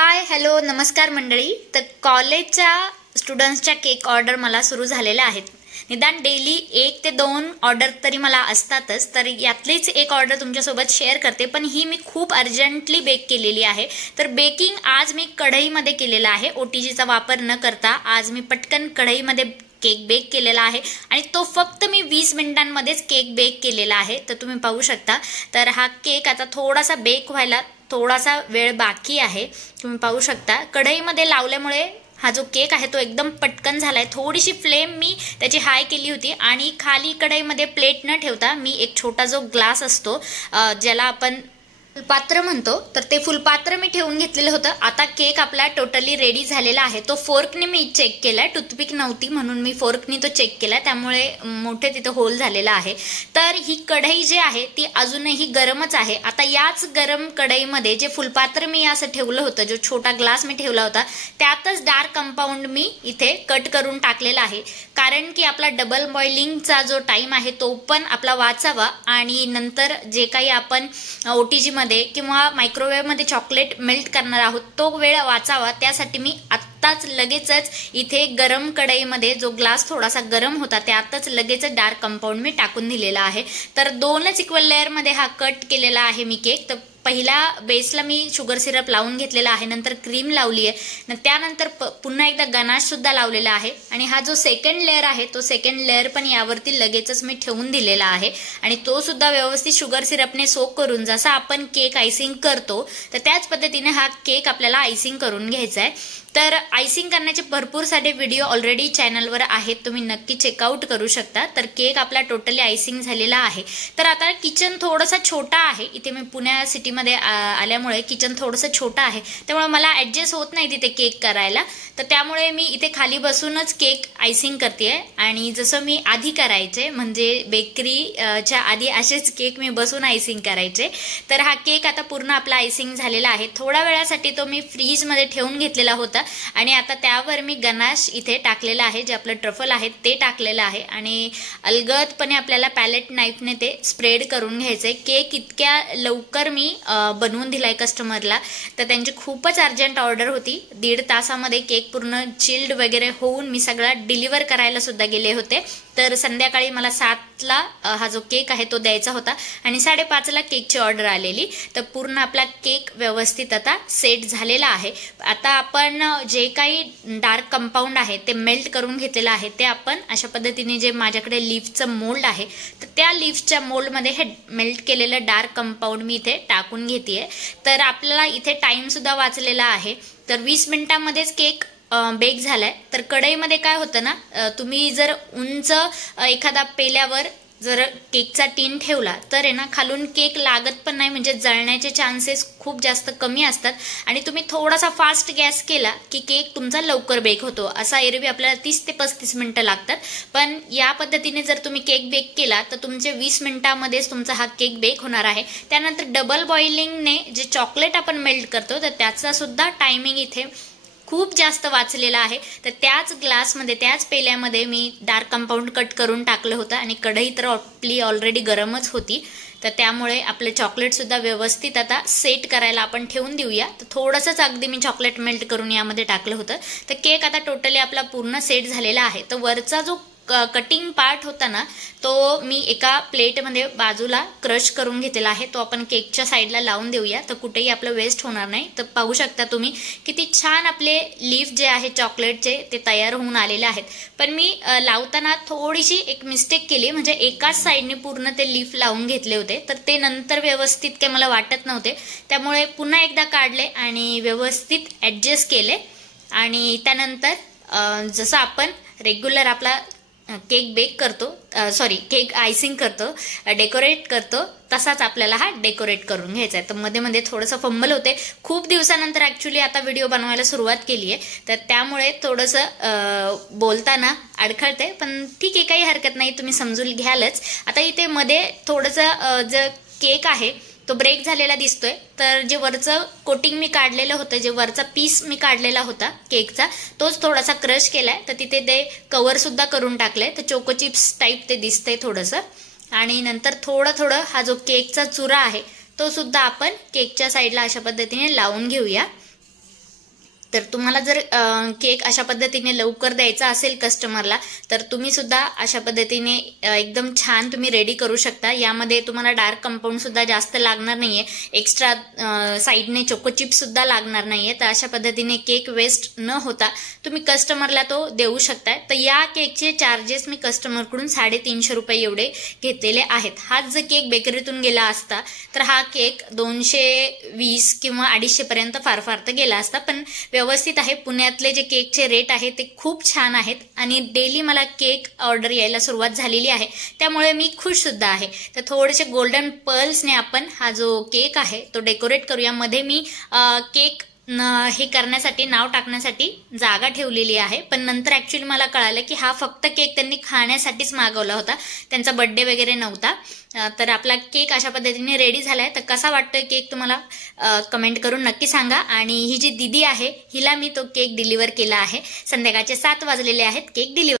Hi hello नमस्कार मंडळी। तर कॉलेजच्या स्टुडंट्सच्या केक ऑर्डर मला सुरू झालेल्या आहेत। निदान डेली 1 ते 2 ऑर्डर तरी मला असतातच। तर यातलीच एक ऑर्डर तुमच्यासोबत शेअर करते, पण ही मी खूप अर्जंटली बेक केलेली आहे। तर बेकिंग आज मी कढईमध्ये केलेलं आहे, ओटीजीचा वापर न करता। आज मी पटकन कढईमध्ये केक बेक केलेला आहे आणि तो फक्त मी 20 मिनिटांमध्येच केक बेक केलेला आहे। तर तुम्ही पाहू शकता। तर हा केक आता थोडासा बेक व्हायला थोडासा वेळ बाकी आहे। तुम्ही पाहू शकता कढईमध्ये लावल्यामुळे हा जो केक आहे तो एकदम पटकन झालाय। थोडीशी फ्लेम मी त्याची हाय केली होती आणि खाली कढईमध्ये प्लेट न ठेवता मी एक छोटा जो ग्लास असतो ज्याला आपण फुलपात्र म्हणतो, तर ते फुलपात्र मी ठेवून घेतलेलं होतं। आता केक आपला टोटली रेडी झालेला आहे। तो फोर्कने मी चेक केलाय, टूथपिक नव्हती म्हणून मी फोर्कने तो चेक केलाय, त्यामुळे मोठे तिथे होल झालेला आहे। तर ही कढई जी आहे ती अजूनही गरमच आहे। आता याच गरम कढईमध्ये जे फुलपात्र मी असं ठेवलं होतं, जो छोटा ग्लास मी ठेवला होता, त्यातच डार्क कंपाऊंड मी इथे कट करून टाकलेला आहे, कारण की आपला डबल बॉइलिंगचा जो टाइम आहे तो पण आपला वाचावा आणि नंतर जे काही आपण ओटीजी मध्ये किंवा मायक्रोवेव्ह मध्ये चॉकलेट मेल्ट करणार आहोत तो वेळ वाचावा। त्यासाठी मी आत्ताच लगेचच इथे गरम कढईमध्ये जो ग्लास थोडासा गरम होता त्यातच लगेच डार्क कंपाऊंड मी टाकून दिलेला आहे। तर 2च इक्वल लेअर मध्ये हा कट केलेला आहे मी केक। तर पहिला बेसला मी शुगर सिरप लावून घेतलेला आहे, नंतर क्रीम लावली आहे, त्यानंतर पुन्हा एकदा गनाश सुद्धा लावलेला आहे आणि हा जो सेकंड लेअर आहे तो सेकंड लेअर पण यावरती लगेचच मी ठेवून दिलेला आहे आणि तो सुद्धा व्यवस्थित शुगर सिरपने सोक करून, जसा आपण केक आयसिंग करतो तर त्याच पद्धतीने हा केक आपल्याला आयसिंग करून घ्यायचा आहे। तर आयसिंग करण्याचे भरपूर सारे व्हिडिओ ऑलरेडी चॅनलवर आहेत, तुम्ही नक्की चेकआउट करू शकता। तर केक आपला टोटली आयसिंग झालेला आहे। तर आता किचन थोडासा छोटा आहे, इथे मी पुण्या सिटीमध्ये आल्यामुळे किचन थोडंसं छोटं आहे, त्यामुळे मला ऍडजस्ट होत नाही तिथे केक करायला। तर त्यामुळे मी इथे खाली बसूनच केक आयसिंग करते आणि जसं मी आधी करायचे म्हणजे बेकरीच्या आधी असेच केक मी बसून आयसिंग करायचे। तर हा केक आता पूर्ण आपला आयसिंग झालेला आहे। थोड्या वेळासाठी तो मी फ्रीजमध्ये ठेवून घेतलेला होता आणि आता त्यावर मी गनाश इथे टाकलेला आहे, जे आपलं ट्रफल आहे ते टाकलेलं आहे आणि अलगदपणे आपल्याला पॅलेट नाईफने ते स्प्रेड करून घ्यायचंय। केक इतक्या लवकर मी बनवून दिलाय कस्टमरला, तर त्यांची खूपच अर्जंट ऑर्डर होती। 1.5 तासामध्ये केक पूर्ण चिल्ड वगैरे होऊन मी सगळा डिलिव्हर करायला सुद्धा गेले होते। तर संध्याकाळी मला 7ला हा जो केक आहे तो द्यायचा होता आणि 5:30ला केकची ऑर्डर आलेली। तर पूर्ण आपला केक व्यवस्थित आता सेट झालेला आहे। आता आपण जे काही डार्क कंपाऊंड आहे ते मेल्ट करून घेतलेलं आहे, ते आपण अशा पद्धतीने जे माझ्याकडे लीफचं मोल्ड आहे तर त्या लीफच्या मोल्डमध्ये हे मेल्ट केलेलं डार्क कंपाऊंड मी इथे टाकून घेतेय। तर आपल्याला इथे टाइम सुद्धा वाचलेला आहे। तर 20 मिनिटांमध्येच केक बेक झालाय। तर कढईमध्ये काय होतं ना, तुम्ही जर उंच एखादा पेल्यावर जर केकचा टीन ठेवला तर आहे ना खालून केक लागत पण नाही, म्हणजे जळण्याचे चान्सेस खूप जास्त कमी असतात आणि तुम्ही थोडासा फास्ट गॅस केला की केक तुमचा लवकर बेक होतो। असा एरवी आपल्याला 30 ते 35 मिनिटं लागतात, पण या पद्धतीने जर तुम्ही केक बेक केला तर तुमचे 20 मिनिटांमध्येच तुमचा हा केक बेक होणार आहे। त्यानंतर डबल बॉइलिंगने जे चॉकलेट आपण मेल्ट करतो तर त्याचा सुद्धा टायमिंग इथे खूप जास्त वाचलेला आहे। तर त्याच ग्लासमध्ये त्याच पेल्यामध्ये मी डार्क कंपाऊंड कट करून टाकलं होतं आणि कढई तर आपली ऑलरेडी गरमच होती, तर त्यामुळे आपले चॉकलेट सुद्धा व्यवस्थित आता सेट करायला आपण ठेवून देऊया। तर थोडंसंच अगदी मी चॉकलेट मेल्ट करून यामध्ये टाकलं होतं। तर केक आता टोटली आपला पूर्ण सेट झालेला आहे। तर वरचा जो कटिंग पार्ट होता ना तो मी एका प्लेटमध्ये बाजूला क्रश करून घेतलेला आहे, तो आपण केकच्या साईडला लावून देऊया, तर कुठेही आपलं वेस्ट होणार नाही। तर पाहू शकता तुम्ही किती छान आपले लीफ जे आहे चॉकलेटचे ते तयार होऊन आलेले आहेत। पण मी लावताना थोडीशी एक मिस्टेक केली, म्हणजे एकाच साईडने पूर्ण ते लीफ लावून घेतले होते, तर ते नंतर व्यवस्थित काही मला वाटत नव्हते, त्यामुळे पुन्हा एकदा काढले आणि व्यवस्थित ऍडजस्ट केले आणि त्यानंतर जसं आपण रेग्युलर आपला केक बेक करतो, केक आयसिंग करतो, डेकोरेट करतो, तसाच आपल्याला हा डेकोरेट करून घ्यायचा आहे। तर मध्ये मध्ये थोडंसं फंबल होते, खूप दिवसानंतर ऍक्च्युली आता व्हिडिओ बनवायला सुरुवात केली आहे, तर त्यामुळे थोडंसं बोलताना अडखळते, पण ठीक आहे, काही हरकत नाही, तुम्ही समजून घ्यालच। आता इथे मध्ये थोडंसं जे केक आहे तो ब्रेक झालेला दिसतोय, तर जे वरचं कोटिंग मी काढलेलं होतं, जे वरचा पीस मी काढलेला होता केकचा, तोच थोडासा क्रश केलाय। तर तिथे ते कव्हर सुद्धा करून टाकलंय, तर चोको चिप्स टाईप ते दिसतंय थोडंसं। आणि नंतर थोडं हा जो केकचा चुरा आहे तो सुद्धा आपण केकच्या साईडला अशा पद्धतीने लावून घेऊया। तर तुम्हाला जर केक अशा पद्धतीने लवकर द्यायचा असेल कस्टमरला, तर तुम्ही सुद्धा अशा पद्धतीने एकदम छान तुम्ही रेडी करू शकता. यामध्ये तुम्हाला डार्क कंपाऊंड सुद्धा जास्त लागणार नाहीये, एक्स्ट्रा साईडने चोको चिप्स सुद्धा लागणार नाहीये. तर अशा पद्धतीने केक वेस्ट न होता तुम्ही कस्टमरला तो देऊ शकताय. तर या केकचे चार्जेस मी कस्टमरकडून 350 रुपये एवढे घेतलेले आहेत. हाच जर केक बेकरीतून गेला असता तर हा केक 220 किंवा 250 पर्यंत फार तर गेला असता. पण व्यवस्थित आहे. पुण्यातले जे केकचे रेट आहे ते खूप छान आहेत आणि डेली मला केक ऑर्डर यायला सुरुवात झालेली आहे, त्यामुळे मी खुश सुद्धा आहे. तर थोडेसे गोल्डन पर्ल्सने आपण हा जो केक आहे तो डेकोरेट करूया. मध्ये मी केक हे करण्यासाठी, नाव टाकण्यासाठी जागा ठेवलेली आहे. पण नंतर ऍक्च्युअली मला कळालं की हा फक्त केक त्यांनी खाण्यासाठीच मागवला होता, त्यांचा बर्थडे वगैरे नव्हता. तर आपला केक अशा पद्धतीने रेडी झालाय. तर कसा वाटतोय केक तुम्हाला कमेंट करून नक्की सांगा. आणि ही जी दीदी आहे हिला मी तो केक डिलिव्हर केला आहे. संध्याकाळचे 7 वाजलेले आहेत. Cake deliver